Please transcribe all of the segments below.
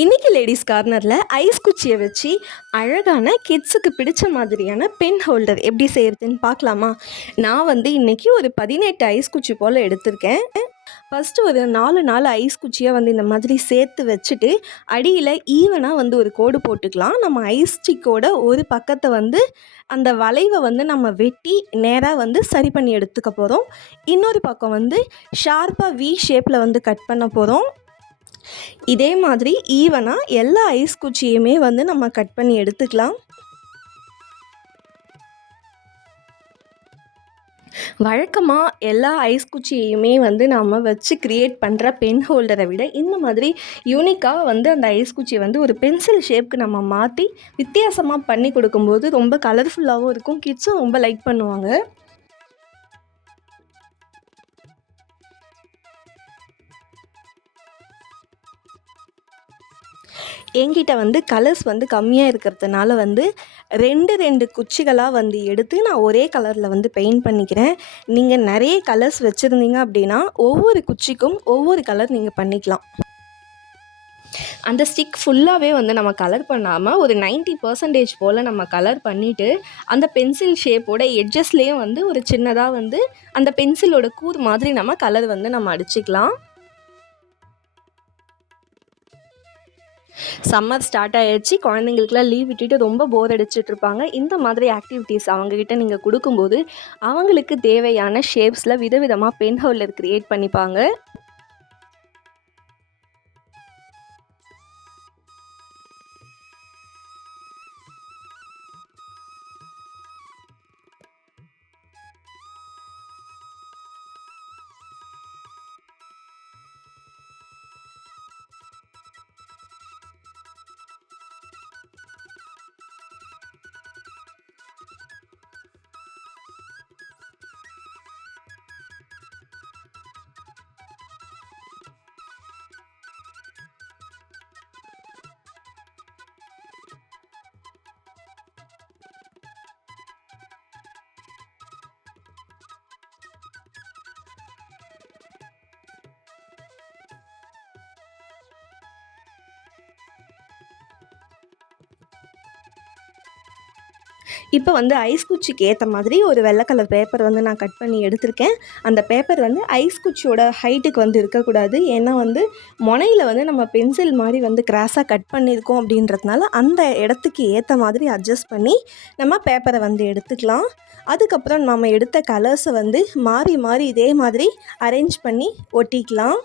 இன்றைக்கி லேடிஸ் கார்னரில் ஐஸ் குச்சியை வச்சு அழகான கிட்ஸுக்கு பிடிச்ச மாதிரியான பென் ஹோல்டர் எப்படி செய்கிறதுன்னு பார்க்கலாமா? நான் இன்றைக்கி ஒரு 18 ஐஸ் குச்சி போல் எடுத்திருக்கேன். ஃபஸ்ட்டு ஒரு 4 ஐஸ் குச்சியை இந்த மாதிரி சேர்த்து வச்சுட்டு அடியில் ஈவனாக ஒரு கோடு போட்டுக்கலாம். நம்ம ஐஸ் ஸ்டிக்கோட ஒரு பக்கத்தை அந்த வளைவை நம்ம வெட்டி நேராக சரி பண்ணி எடுத்துக்க போகிறோம். இன்னொரு பக்கம் ஷார்ப்பாக வி ஷேப்பில் கட் பண்ண போகிறோம். இதே மாதிரி ஈவனாக எல்லா ஐஸ் குச்சியுமே நம்ம கட் பண்ணி எடுத்துக்கலாம். வழக்கமாக எல்லா ஐஸ் குச்சியையுமே நாம் வச்சு க்ரியேட் பண்ணுற பென் ஹோல்டரை விட இந்த மாதிரி யூனிக்காக அந்த ஐஸ் குச்சியை ஒரு பென்சில் ஷேப்புக்கு நம்ம மாற்றி வித்தியாசமாக பண்ணி கொடுக்கும்போது ரொம்ப கலர்ஃபுல்லாகவும் இருக்கும். கிட்ஸும் ரொம்ப லைக் பண்ணுவாங்க. என்கிட்ட கலர்ஸ் கம்மியாக இருக்கிறதுனால 2 குச்சிகளாக எடுத்து நான் ஒரே கலரில் பெயிண்ட் பண்ணிக்கிறேன். நீங்கள் நிறைய கலர்ஸ் வச்சுருந்தீங்க அப்படின்னா ஒவ்வொரு குச்சிக்கும் ஒவ்வொரு கலர் நீங்கள் பண்ணிக்கலாம். அந்த ஸ்டிக் ஃபுல்லாகவே நம்ம கலர் பண்ணாமல் ஒரு 90% போல் நம்ம கலர் பண்ணிவிட்டு அந்த பென்சில் ஷேப்போட எட்ஜஸ்லேயும் ஒரு சின்னதாக அந்த பென்சிலோட கூர் மாதிரி நம்ம கலர் நம்ம அடிச்சுக்கலாம். சம்மர் ஸ்டார்ட் ஆகிடுச்சு. குழந்தைங்களுக்குலாம் லீவ் விட்டுட்டு ரொம்ப போர் அடிச்சிட்ருப்பாங்க. இந்த மாதிரி ஆக்டிவிட்டீஸ் அவங்கக்கிட்ட நீங்கள் கொடுக்கும்போது அவங்களுக்கு தேவையான ஷேப்ஸில் விதவிதமாக பென் ஹோல்டர் க்ரியேட் பண்ணிப்பாங்க. இப்போ ஐஸ் குச்சிக்கு ஏற்ற மாதிரி ஒரு வெள்ளை கலர் பேப்பர் நான் கட் பண்ணி எடுத்திருக்கேன். அந்த பேப்பர் ஐஸ் குச்சியோட ஹைட்டுக்கு இருக்கக்கூடாது. ஏன்னா முனையில் நம்ம பென்சில் மாதிரி கிராஸாக கட் பண்ணியிருக்கோம் அப்படின்றதுனால அந்த இடத்துக்கு ஏற்ற மாதிரி அட்ஜஸ்ட் பண்ணி நம்ம பேப்பரை எடுத்துக்கலாம். அதுக்கப்புறம் நம்ம எடுத்த கலர்ஸை மாறி மாறி இதே மாதிரி அரேஞ்ச் பண்ணி ஒட்டிக்கலாம்.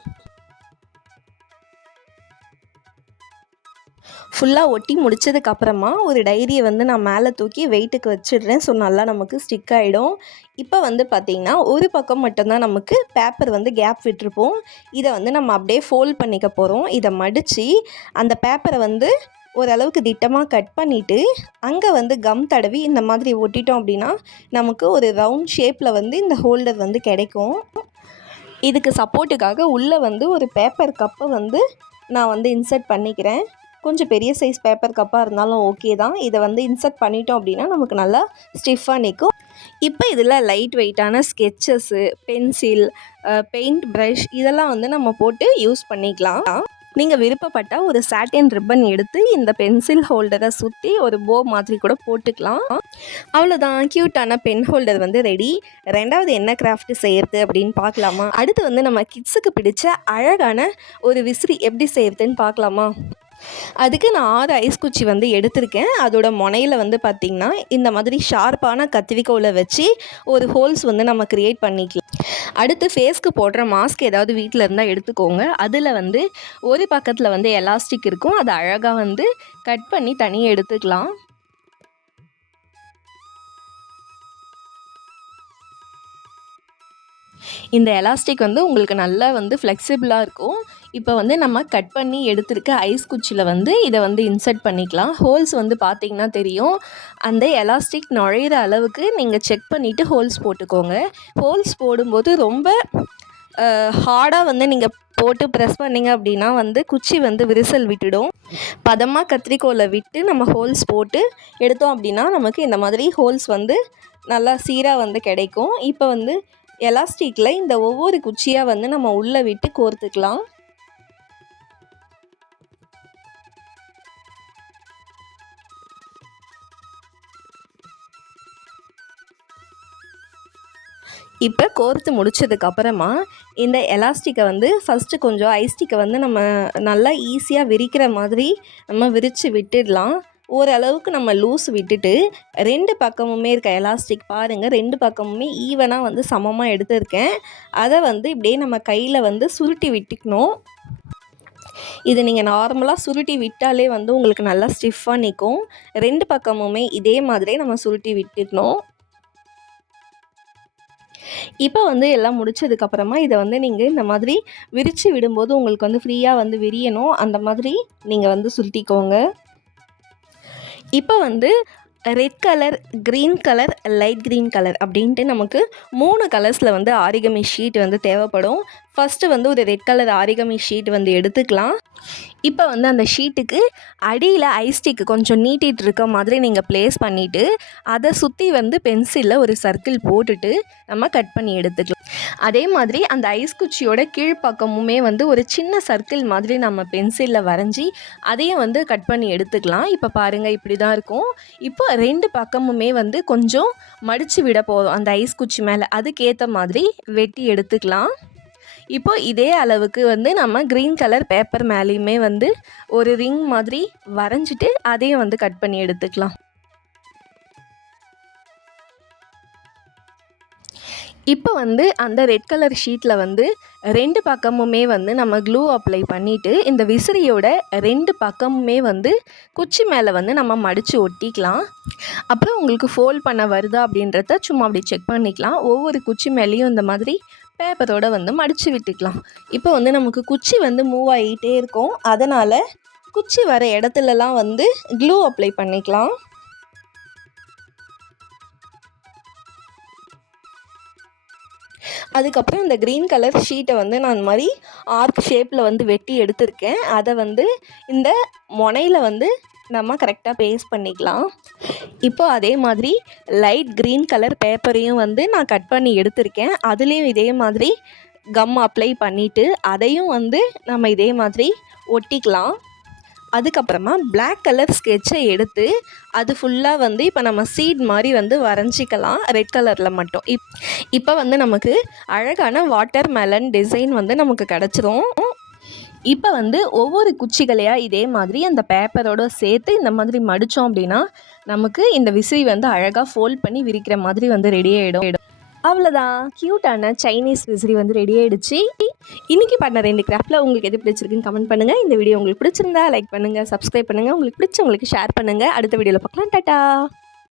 ஃபுல்லாக ஒட்டி முடித்ததுக்கப்புறமா ஒரு டைரியை நான் மேலே தூக்கி வெயிட்டுக்கு வச்சிடுறேன். ஸோ நல்லா நமக்கு ஸ்டிக் ஆகிடும். இப்போ பார்த்திங்கன்னா ஒரு பக்கம் மட்டும்தான் நமக்கு பேப்பர் கேப் விட்டுருப்போம். இதை நம்ம அப்படியே ஃபோல்ட் பண்ணிக்க போகிறோம். இதை மடித்து அந்த பேப்பரை ஓரளவுக்கு திட்டமாக கட் பண்ணிவிட்டு அங்கே கம் தடவி இந்த மாதிரி ஒட்டிட்டோம் அப்படின்னா நமக்கு ஒரு ரவுண்ட் ஷேப்பில் இந்த ஹோல்டர் கிடைக்கும். இதுக்கு சப்போர்ட்டுக்காக உள்ளே ஒரு பேப்பர் கப்பை நான் இன்சர்ட் பண்ணிக்கிறேன். கொஞ்சம் பெரிய சைஸ் பேப்பர் கப்பாக இருந்தாலும் ஓகே தான். இதை இன்சர்ட் பண்ணிட்டோம் அப்படின்னா நமக்கு நல்லா ஸ்டிஃபாக நிற்கும். இப்போ இதில் லைட் வெயிட்டான ஸ்கெட்சஸ்ஸு, பென்சில், பெயிண்ட் ப்ரஷ் இதெல்லாம் நம்ம போட்டு யூஸ் பண்ணிக்கலாம். நீங்கள் விருப்பப்பட்டால் ஒரு சாட்டின் ரிப்பன் எடுத்து இந்த பென்சில் ஹோல்டரை சுற்றி ஒரு போ மாதிரி கூட போட்டுக்கலாம். அவ்வளோதான், க்யூட்டான பென் ஹோல்டர் ரெடி. ரெண்டாவது என்ன கிராஃப்ட் செய்கிறது அப்படின்னு பார்க்கலாமா? அடுத்து நம்ம கிட்ஸுக்கு பிடிச்ச அழகான ஒரு விசிறி எப்படி செய்கிறதுன்னு பார்க்கலாமா? அதுக்கு நான் 6 ஐஸ் குச்சி எடுத்திருக்கேன். அதோட முனையில் பார்த்திங்கன்னா இந்த மாதிரி ஷார்ப்பான கத்திரிக்கோலை வச்சு ஒரு ஹோல்ஸ் நம்ம க்ரியேட் பண்ணிக்கலாம். அடுத்து ஃபேஸ்க்கு போடுற மாஸ்க் ஏதாவது வீட்டில் இருந்தால் எடுத்துக்கோங்க. அதில் ஒரு பக்கத்தில் எலாஸ்டிக் இருக்கும். அதை அழகாக கட் பண்ணி தனியாக எடுத்துக்கலாம். இந்த எலாஸ்டிக் உங்களுக்கு நல்லா ஃப்ளெக்சிபிளாக இருக்கும். இப்போ நம்ம கட் பண்ணி எடுத்துருக்க ஐஸ் குச்சியில் இதை இன்சர்ட் பண்ணிக்கலாம். ஹோல்ஸ் பார்த்திங்கன்னா தெரியும். அந்த எலாஸ்டிக் நுழையிற அளவுக்கு நீங்கள் செக் பண்ணிவிட்டு ஹோல்ஸ் போட்டுக்கோங்க. ஹோல்ஸ் போடும்போது ரொம்ப ஹார்டாக நீங்கள் போட்டு ப்ரெஸ் பண்ணிங்க அப்படின்னா குச்சி விரிசல் விட்டுடும். பதமாக கத்திரிக்கோலை விட்டு நம்ம ஹோல்ஸ் போட்டு எடுத்தோம் அப்படின்னா நமக்கு இந்த மாதிரி ஹோல்ஸ் நல்லா சீராக கிடைக்கும். இப்போ எலாஸ்டிக்கில் இந்த ஒவ்வொரு குச்சியாக நம்ம உள்ளே விட்டு கோர்த்துக்கலாம். இப்போ கோர்த்து முடிச்சதுக்கப்புறமா இந்த எலாஸ்டிக்கை வந்து ஃபஸ்ட்டு கொஞ்சம் ஐஸ்டிக்கை வந்து நம்ம நல்லா ஈஸியாக விரிக்கிற மாதிரி நம்ம விரித்து விட்டுடலாம். ஓரளவுக்கு நம்ம லூஸ் விட்டுட்டு 2 பக்கமுமே இருக்க எலாஸ்டிக் பாருங்கள், 2 பக்கமுமே ஈவனாக வந்து சமமாக எடுத்திருக்கேன். அதை வந்து இப்படியே நம்ம கையில் வந்து சுருட்டி விட்டுக்கணும். இது நீங்கள் நார்மலாக சுருட்டி விட்டாலே வந்து உங்களுக்கு நல்லா ஸ்டிஃபாக நிற்கும். 2 பக்கமுமே இதே மாதிரியே நம்ம சுருட்டி விட்டுக்கணும். இப்போ வந்து எல்லாம் முடிச்சதுக்கப்புறமா இதை வந்து நீங்கள் இந்த மாதிரி விரித்து விடும்போது உங்களுக்கு வந்து ஃப்ரீயாக வந்து விரியணும். அந்த மாதிரி நீங்கள் வந்து சுருட்டிக்கோங்க. இப்போ வந்து red colour, green colour, light green colour அப்படின்ட்டு நமக்கு 3 கலர்ஸில் வந்து ஆரிகமி ஷீட் வந்து தேவைப்படும். ஃபஸ்ட்டு வந்து ஒரு ரெட் கலர் ஆரிகமி ஷீட் வந்து எடுத்துக்கலாம். இப்போ வந்து அந்த ஷீட்டுக்கு அடியில் ஐஸ்டிக் கொஞ்சம் நீட்டிகிட்டு இருக்க மாதிரி நீங்கள் ப்ளேஸ் பண்ணிவிட்டு அதை சுற்றி வந்து பென்சிலில் ஒரு சர்க்கிள் போட்டுட்டு நம்ம கட் பண்ணி எடுத்துக்கலாம். அதே மாதிரி அந்த ஐஸ் குச்சியோட கீழ்ப்பக்கமுமே வந்து ஒரு சின்ன சர்க்கிள் மாதிரி நம்ம பென்சிலில் வரைஞ்சி அதையும் வந்து கட் பண்ணி எடுத்துக்கலாம். இப்போ பாருங்கள், இப்படி தான் இருக்கும். இப்போ 2 பக்கமுமே வந்து கொஞ்சம் மடித்து விட போதும் அந்த ஐஸ் குச்சி மேலே, அதுக்கேற்ற மாதிரி வெட்டி எடுத்துக்கலாம். இப்போ இதே அளவுக்கு வந்து நம்ம க்ரீன் கலர் பேப்பர் மேலேயுமே வந்து ஒரு ரிங் மாதிரி வரைஞ்சிட்டு அதையும் வந்து கட் பண்ணி எடுத்துக்கலாம். இப்போ வந்து அந்த ரெட் கலர் ஷீட்டில் வந்து 2 பக்கமுமே வந்து நம்ம க்ளூ அப்ளை பண்ணிவிட்டு இந்த விசிறியோட 2 பக்கமுமே வந்து குச்சி மேலே வந்து நம்ம மடித்து ஒட்டிக்கலாம். அப்புறம் உங்களுக்கு ஃபோல்ட் பண்ண வருதா அப்படின்றத சும்மா அப்படி செக் பண்ணிக்கலாம். ஒவ்வொரு குச்சி மேலேயும் இந்த மாதிரி பேப்பரோடு வந்து மடித்து விட்டுக்கலாம். இப்போ வந்து நமக்கு குச்சி வந்து மூவ் ஆகிட்டே இருக்கும். அதனால் குச்சி வர இடத்துலலாம் வந்து க்ளூ அப்ளை பண்ணிக்கலாம். அதுக்கப்புறம் இந்த க்ரீன் கலர் ஷீட்டை வந்து நான் இந்த மாதிரி ஆர்க் ஷேப்பில் வந்து வெட்டி எடுத்திருக்கேன். அதை வந்து இந்த முனையில் வந்து நம்ம கரெக்டாக பேஸ்ட் பண்ணிக்கலாம். இப்போ அதே மாதிரி லைட் க்ரீன் கலர் பேப்பரையும் வந்து நான் கட் பண்ணி எடுத்திருக்கேன். அதுலேயும் இதே மாதிரி கம் அப்ளை பண்ணிவிட்டு அதையும் வந்து நம்ம இதே மாதிரி ஒட்டிக்கலாம். அதுக்கப்புறமா பிளாக் கலர் ஸ்கெட்சை எடுத்து அது ஃபுல்லாக வந்து இப்போ நம்ம சீட் மாதிரி வந்து வரைஞ்சிக்கலாம், ரெட் கலரில் மட்டும். இப்போ வந்து நமக்கு அழகான வாட்டர் மெலன் டிசைன் வந்து நமக்கு கிடச்சிரும். இப்போ வந்து ஒவ்வொரு குச்சிகளையாக இதே மாதிரி அந்த பேப்பரோடு சேர்த்து இந்த மாதிரி மடித்தோம் அப்படின்னா நமக்கு இந்த விசிறி வந்து அழகாக ஃபோல்ட் பண்ணி விரிக்கிற மாதிரி வந்து ரெடி ஆகிடும். அவ்வளோதான், க்யூட்டான சைனீஸ் விசிறி வந்து ரெடி ஆகிடுச்சு. இன்றைக்கி பண்ண 2 கிராஃப்டில் உங்களுக்கு எது பிடிச்சிருக்குன்னு கமெண்ட் பண்ணுங்கள். இந்த வீடியோ உங்களுக்கு பிடிச்சிருந்தா லைக் பண்ணுங்கள், சப்ஸ்கிரைப் பண்ணுங்கள், உங்களுக்கு பிடிச்சவங்களுக்கு ஷேர் பண்ணுங்கள். அடுத்த வீடியோவில் பார்க்கலாம். டாட்டா.